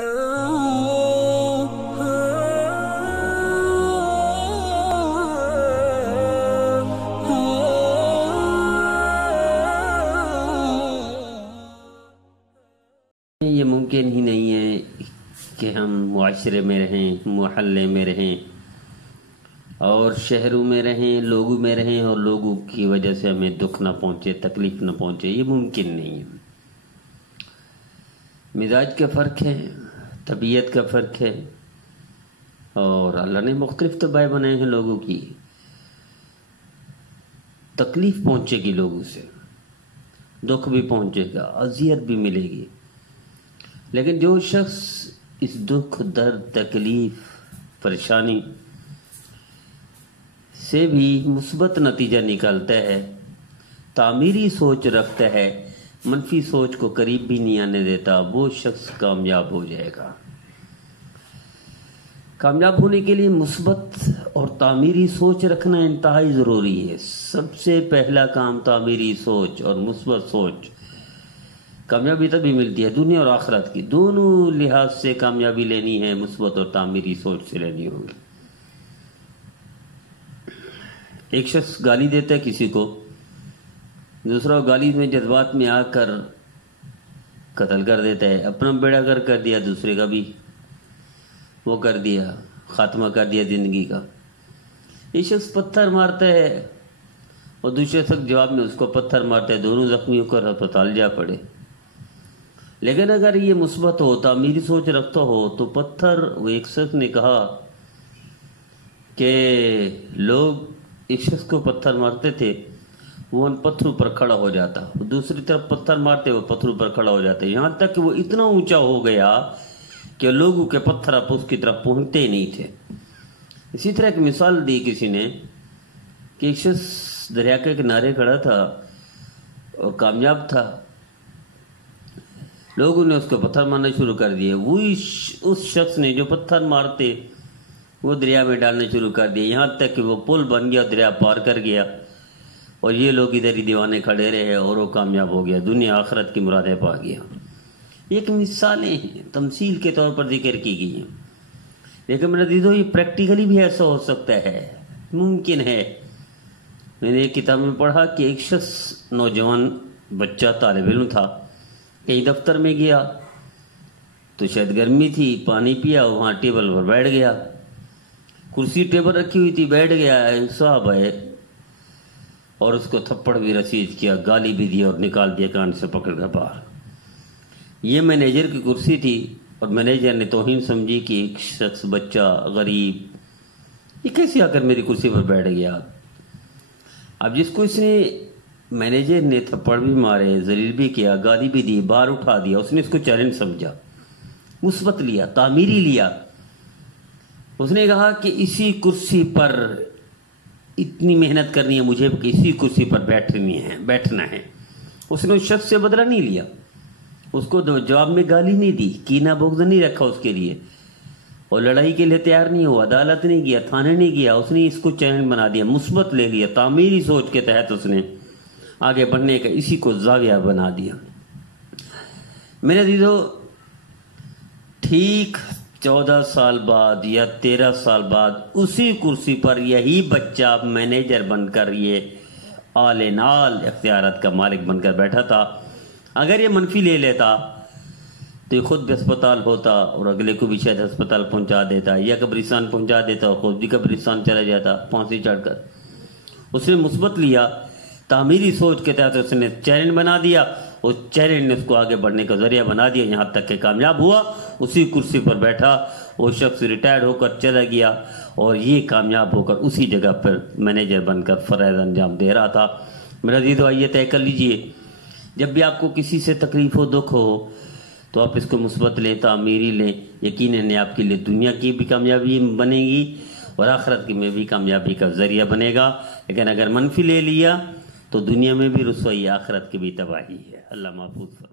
یہ ممکن ہی نہیں ہے کہ ہم معاشرے میں رہیں، محلے میں رہیں اور شہروں میں رہیں، لوگوں میں رہیں اور لوگوں کی وجہ سے ہمیں دکھ نہ پہنچے، تکلیف نہ پہنچے. یہ ممکن نہیں ہے. مزاج کا فرق ہے، طبیعت کا فرق ہے، اور اللہ نے مختلف طبع بنائے ہیں لوگوں کی. تکلیف پہنچے گی لوگوں سے، دکھ بھی پہنچے گا، اذیت بھی ملے گی، لیکن جو شخص اس دکھ، درد، تکلیف، پریشانی سے بھی مثبت نتیجہ نکالتا ہے، تعمیری سوچ رکھتا ہے، منفی سوچ کو قریب بھی نہیں آنے دیتا، وہ شخص کامیاب ہو جائے گا. کامیاب ہونے کے لیے مثبت اور تعمیری سوچ رکھنا انتہائی ضروری ہے. سب سے پہلا کام تعمیری سوچ اور مثبت سوچ. کامیابی تبھی ملتی ہے، دنیا اور آخرت کی دونوں لحاظ سے کامیابی لینی ہے، مثبت اور تعمیری سوچ سے لینی ہوگی. ایک شخص گالی دیتا ہے کسی کو، دوسرا گالی میں جذبات میں آ کر قتل کر دیتا ہے، اپنا بیڑا گرک کر دیا، دوسرے کا بھی وہ کر دیا، خاتمہ کر دیا زندگی کا. یہ شخص پتھر مارتا ہے اور دوسرے شخص جواب میں اس کو پتھر مارتا ہے، دونوں زخمی ہو کر ہسپتال جا پڑے. لیکن اگر یہ مثبت ہو، تعمیری سوچ رکھتا ہو تو پتھر، وہ ایک شخص نے کہا کہ لوگ ایک شخص کو پتھر مارتے تھے، وہ ان پتھروں پر کھڑا ہو جاتا، دوسری طرف پتھر مارتے وہ پتھروں پر کھڑا ہو جاتا، یہاں تک کہ وہ اتنا اونچا ہو گیا کہ لوگوں کے پتھر اب اس کی طرف پہنچتے ہی نہیں تھے. اسی طرح ایک مثال دی کسی نے کہ ایک شخص دریا کے کنارے کھڑا تھا اور کامیاب تھا، لوگوں نے اس کو پتھر مارنا شروع کر دیے. وہی اس شخص نے جو پتھر مارتے وہ دریا میں ڈالنے شروع کر دیے، یہاں تک کہ وہ پل بن گیا، دریا پار کر گیا اور یہ لوگ ادھر ہی دیوانے کھڑے رہے اور وہ کامیاب ہو گیا، دنیا آخرت کی مرادیں پا گیا. ایک مثالیں ہیں، تمثیل کے طور پر ذکر کی گئی ہیں، لیکن میرے عزیزو یہ پریکٹیکلی بھی ایسا ہو سکتا ہے، ممکن ہے. میں نے ایک کتاب میں پڑھا کہ ایک شخص، نوجوان بچہ، طالب علم تھا، کہیں دفتر میں گیا تو شاید گرمی تھی، پانی پیا، وہاں ٹیبل پر بیٹھ گیا، کرسی ٹیبل رکھی ہوئی تھی، بیٹھ گیا. صاحب آئے اور اس کو تھپڑ بھی رسید کیا، گالی بھی دی اور نکال دیا کان سے پکڑ کر باہر. یہ مینیجر کی کرسی تھی اور مینیجر نے توہین سمجھی کہ ایک شخص، بچہ، غریب، یہ کیسے آ کر میری کرسی پر بیٹھ گیا. اب جس کو اس نے، مینیجر نے تھپڑ بھی مارے، ذلیل بھی کیا، گالی بھی دی، باہر اٹھا دیا، اس نے اس کو چیلنج سمجھا، مثبت لیا، تعمیری لیا. اس نے کہا کہ اسی کرسی پر اتنی محنت کرنی ہے مجھے کہ اسی کرسی پر بیٹھنا ہے. اس نے اس شخص سے بدلہ نہیں لیا، اس کو جواب میں گالی نہیں دی، کینہ بغض نہیں رکھا اس کے لیے، اور لڑائی کے لیے تیار نہیں ہوا، عدالت نہیں گیا، تھانے نہیں گیا. اس نے اس کو چیلنج بنا دیا، مثبت لے لیا، تعمیری سوچ کے تحت اس نے آگے بڑھنے کا اسی کو زاویہ بنا دیا. میرے عزیزو، ٹھیک 14 سال بعد یا 13 سال بعد اسی کرسی پر یہی بچہ مینیجر بن کر، یہ آل نال اختیارات کا مالک بن کر بیٹھا تھا. اگر یہ منفی لے لیتا تو یہ خود بھی ہسپتال ہوتا اور اگلے کو بھی شاید ہسپتال پہنچا دیتا، یا قبرستان پہنچا دیتا اور خود بھی قبرستان چلا جاتا پھانسی چڑھ کر. اس نے مثبت لیا، تعمیری سوچ کے تحت اس نے چیلنج بنا دیا، اور چیلنج نے اس کو آگے بڑھنے کا ذریعہ بنا دیا، یہاں تک کہ کامیاب ہوا، اسی کرسی پر بیٹھا. وہ شخص ریٹائر ہو کر چلا گیا اور یہ کامیاب ہو کر اسی جگہ پر مینیجر بن کر فرائض انجام دے رہا تھا. میرا عزیزو، آئیے طے کر لیجئے، جب بھی آپ کو کسی سے تکلیف ہو، دکھ ہو، تو آپ اس کو مثبت لیں، تعمیری لیں. یقیناً آپ کے لیے دنیا کی بھی کامیابی بنے گی اور آخرت کی میں بھی کامیابی کا ذریعہ بنے گا. لیکن اگر منفی لے لیا تو دنیا میں بھی رسوائی، آخرت کی بھی تباہی ہے. اللہ محفوظ فرمائے.